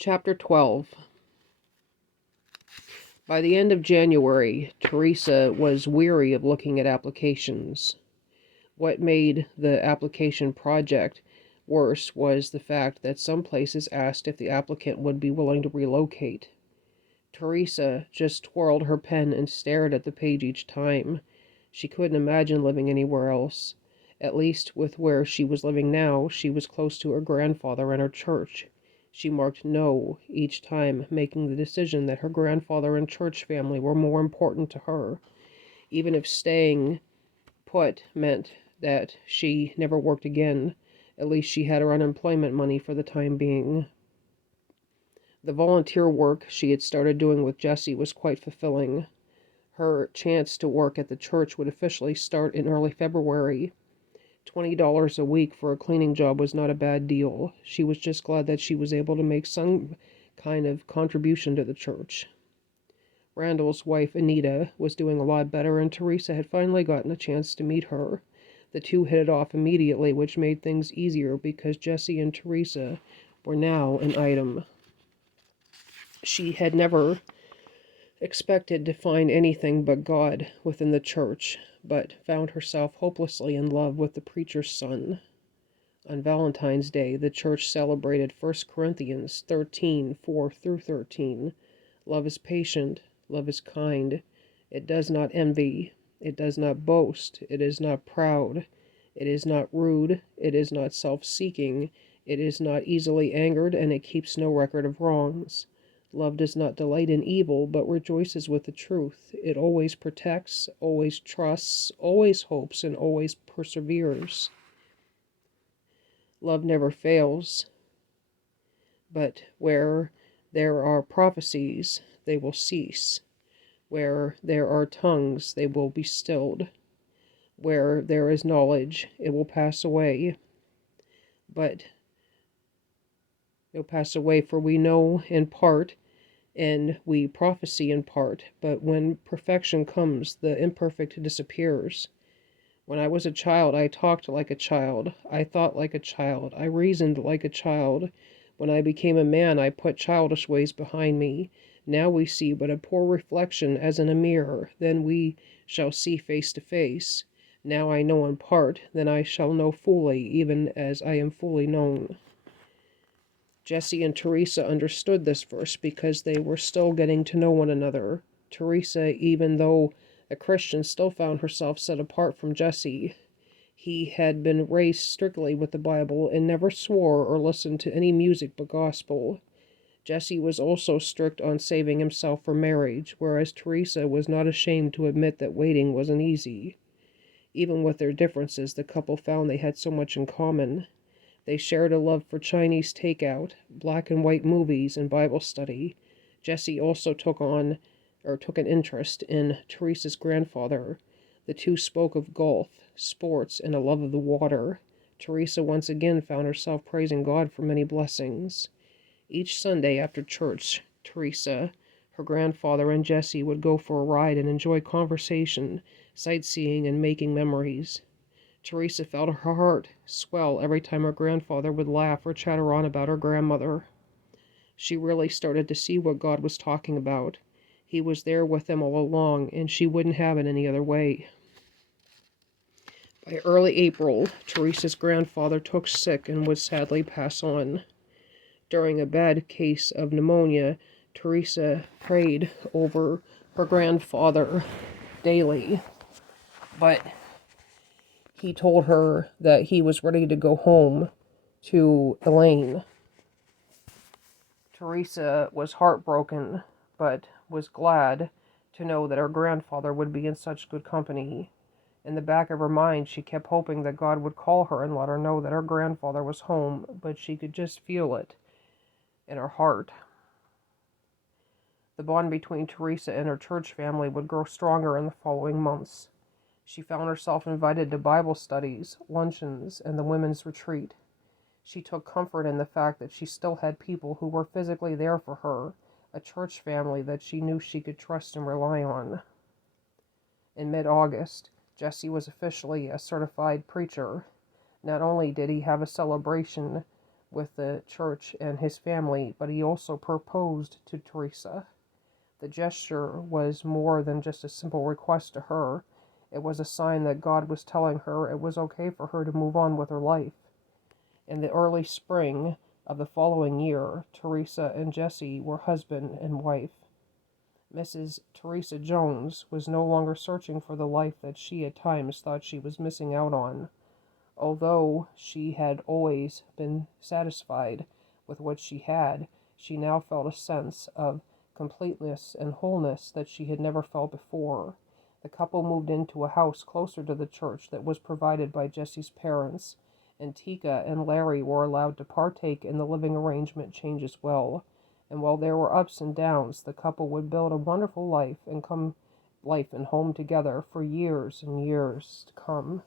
Chapter 12. By the end of January, Teresa was weary of looking at applications. What made the application project worse was the fact that some places asked if the applicant would be willing to relocate. Teresa just twirled her pen and stared at the page each time. She couldn't imagine living anywhere else. At least with where she was living now, she was close to her grandfather and her church. She marked no each time, making the decision that her grandfather and church family were more important to her. Even if staying put meant that she never worked again, at least she had her unemployment money for the time being. The volunteer work she had started doing with Jessie was quite fulfilling. Her chance to work at the church would officially start in early February. $20 a week for a cleaning job was not a bad deal. She was just glad that she was able to make some kind of contribution to the church. Randall's wife, Anita, was doing a lot better, and Teresa had finally gotten a chance to meet her. The two hit it off immediately, which made things easier because Jessie and Teresa were now an item. She had never expected to find anything but God within the church, but found herself hopelessly in love with the preacher's son. On Valentine's Day, the church celebrated 1 Corinthians 13:4-13. Love is patient, love is kind, it does not envy, it does not boast, it is not proud, it is not rude, it is not self-seeking, it is not easily angered, and it keeps no record of wrongs. Love does not delight in evil, but rejoices with the truth. It always protects, always trusts, always hopes, and always perseveres. Love never fails, but where there are prophecies, they will cease. Where there are tongues, they will be stilled. Where there is knowledge, it will pass away. But it'll pass away, for we know in part, and we prophesy in part, but when perfection comes, the imperfect disappears. When I was a child, I talked like a child, I thought like a child, I reasoned like a child. When I became a man, I put childish ways behind me. Now we see but a poor reflection as in a mirror, then we shall see face to face. Now I know in part, then I shall know fully, even as I am fully known. Jessie and Teresa understood this verse because they were still getting to know one another. Teresa, even though a Christian, still found herself set apart from Jessie. He had been raised strictly with the Bible and never swore or listened to any music but gospel. Jessie was also strict on saving himself for marriage, whereas Teresa was not ashamed to admit that waiting wasn't easy. Even with their differences, the couple found they had so much in common. They shared a love for Chinese takeout, black and white movies, and Bible study. Jessie also took an interest in Teresa's grandfather. The two spoke of golf, sports, and a love of the water. Teresa once again found herself praising God for many blessings. Each Sunday after church, Teresa, her grandfather, and Jessie would go for a ride and enjoy conversation, sightseeing, and making memories. Teresa felt her heart swell every time her grandfather would laugh or chatter on about her grandmother. She really started to see what God was talking about. He was there with them all along, and she wouldn't have it any other way. By early April, Teresa's grandfather took sick and would sadly pass on. During a bad case of pneumonia, Teresa prayed over her grandfather daily, but he told her that he was ready to go home to Elaine. Teresa was heartbroken, but was glad to know that her grandfather would be in such good company. In the back of her mind, she kept hoping that God would call her and let her know that her grandfather was home, but she could just feel it in her heart. The bond between Teresa and her church family would grow stronger in the following months. She found herself invited to Bible studies, luncheons, and the women's retreat. She took comfort in the fact that she still had people who were physically there for her, a church family that she knew she could trust and rely on. In mid-August, Jessie was officially a certified preacher. Not only did he have a celebration with the church and his family, but he also proposed to Teresa. The gesture was more than just a simple request to her. It was a sign that God was telling her it was okay for her to move on with her life. In the early spring of the following year, Teresa and Jesse were husband and wife. Mrs. Teresa Jones was no longer searching for the life that she at times thought she was missing out on. Although she had always been satisfied with what she had, she now felt a sense of completeness and wholeness that she had never felt before. The couple moved into a house closer to the church that was provided by Jesse's parents, and Tika and Larry were allowed to partake in the living arrangement change as well. And while there were ups and downs, the couple would build a wonderful life and home together for years and years to come.